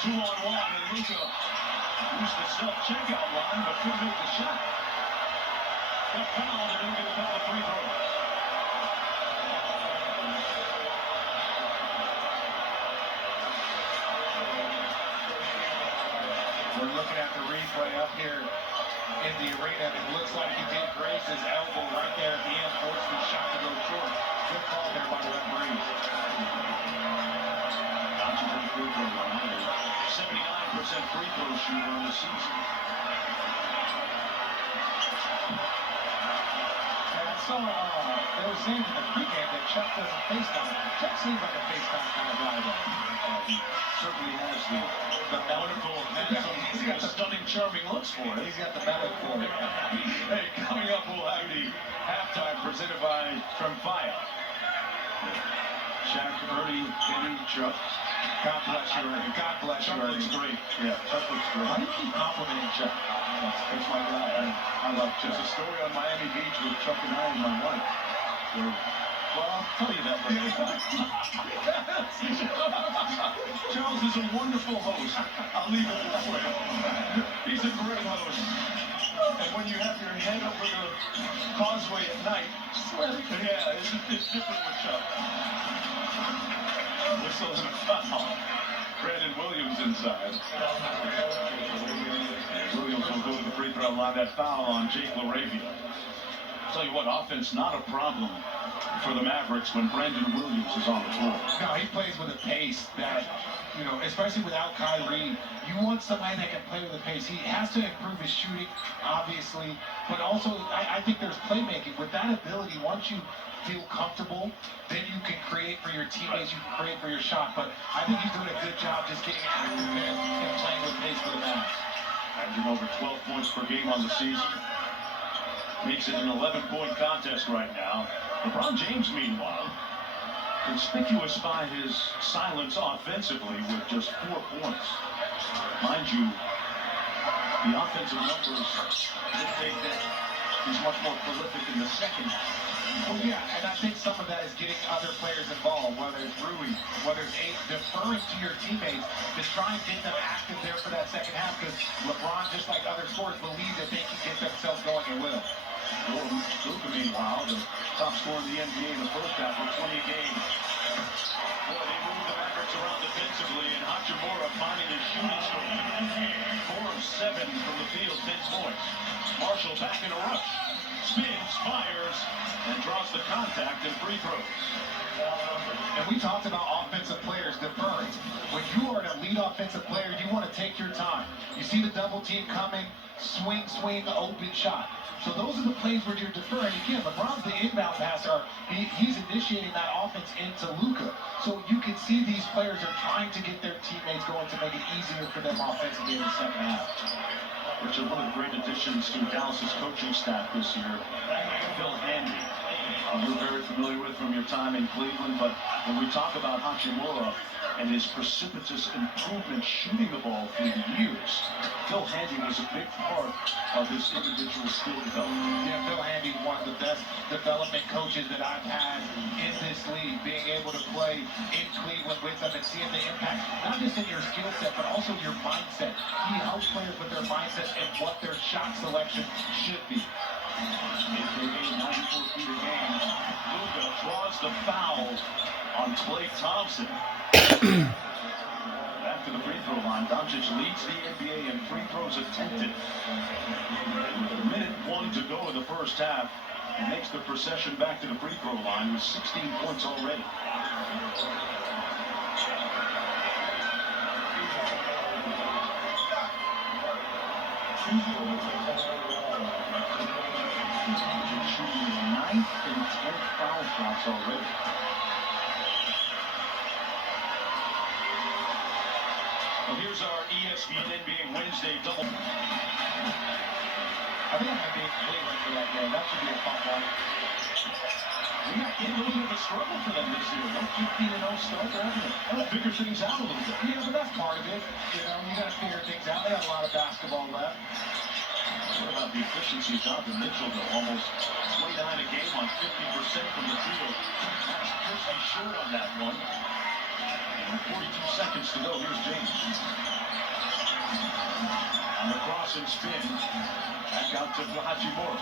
2-on-1, and Luka used the self-checkout line, but couldn't make the shot. Got fouled and didn't get a couple of free throws. We're looking at the replay up here in the arena. It looks like he did graze his elbow right there at the end, forced the shot to go short. Good call there by the referee. 79% free throw shooter on the season. So they were saying in the pregame that Chuck doesn't FaceTime. Chuck seems like a FaceTime kind of guy, though. He certainly has the wonderful, handsome, he's got the stunning, charming looks for it. He's got the melon for it. Hey, coming up, we'll have the halftime presented by Tremfya. Shaq, Ernie, Kenny, Chuck. God bless you, Ernie. God bless you, Ernie. Chuck looks great. Yeah, Chuck looks great. Why do you keep complimenting Chuck? That's my guy. I love Chuck. There's a story on Miami Beach with Chuck and I and my wife. Well, I'll tell you that later. Charles is a wonderful host. I'll leave it that way. He's a great host. And when you have your head over the causeway at night, yeah, it's different with Chuck. Whistle and a foul. Brandon Williams inside. Williams will go to the free throw line. That foul on Jake LaRavia. I'll tell you what, offense not a problem for the Mavericks when Brandon Williams is on the floor. No, he plays with a pace that, you know, especially without Kyrie, you want somebody that can play with a pace. He has to improve his shooting, obviously, but also I think there's playmaking. With that ability, once you feel comfortable, then you can create for your teammates, you can create for your shot. But I think he's doing a good job just getting active and playing with pace for the Mavs. Averaging over 12 points per game on the season. Makes it an 11-point contest right now. LeBron James, meanwhile, conspicuous by his silence offensively with just 4 points. Mind you, the offensive numbers indicate that he's much more prolific in the second half. Well, yeah, and I think some of that is getting other players involved, whether it's Rui, whether it's Aiden, deferring to your teammates to try and get them active there for that second half, because LeBron, just like other sports, believes that they can get themselves going and will. Luka, meanwhile, the top scorer in the NBA in the first half with 20 a game. Boy, they moved the Mavericks around defensively, and Hachimura finding his shooting stroke. 4 of 7 from the field, 10 points. Marshall back in a rush. Spins, fires, and draws the contact and free throws. And we talked about offensive players deferring. When you are an elite offensive player, you want to take your time. You see the double team coming, swing, open shot. So those are the plays where you're deferring. Again, LeBron's the inbound passer. He's initiating that offense into Luka. So you can see these players are trying to get their teammates going to make it easier for them offensively in the second half. Which is one of the great additions to Dallas's coaching staff this year, Phil Handy. You're very familiar with from your time in Cleveland, but when we talk about Hachimura and his precipitous improvement shooting the ball through the years, Phil Handy was a big part of his individual skill development. Yeah, Phil Handy, one of the best development coaches that I've had in this league, being able to play in Cleveland with them and seeing the impact, not just in your skill set, but also your mindset. He helps players with their mindset and what their shot selection should be. They gained 94 feet a game. Luka draws the foul on Klay Thompson. Back to the free throw line. Doncic leads the NBA in free throws attempted. With a minute 1 to go in the first half, he makes the procession back to the free throw line with 16 points already. Shooting his 9th and 10th foul shots already. Well, here's our ESPN NBA Wednesday double. I think I'm going to be in Cleveland for that game. That should be a fun one. We got a little bit of a struggle for them this year. 15-0 start, they're having to figure things out a little bit. Yeah, but that's part of it. You know, you got to figure things out. They got a lot of basketball left. What about the efficiency of Donovan Mitchell, though? Almost 29 a game on 50% from the field. That's pretty short on that one. And 42 seconds to go. Here's James. toss and spin. Back out to Hachimura.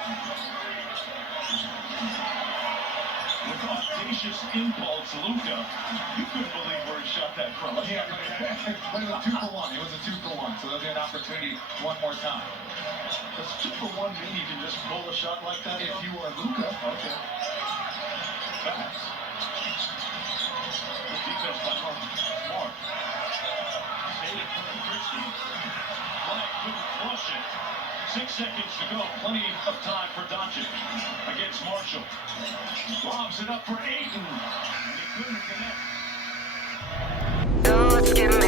With audacious impulse, Luka, you couldn't believe where he shot that from. Yeah, but it was 2 for 1. It was a 2 for 1, so there'll be an opportunity one more time. Does 2 for 1 mean you can just pull a shot like that? If you are Luka, Okay. Pass. Good defense by Marcus Smart. Stayed in front of Christie. Bryant couldn't flush it. 6 seconds to go. Plenty of time for Doncic against Marshall. Lobs it up for Ayton. And he couldn't connect. Don't give me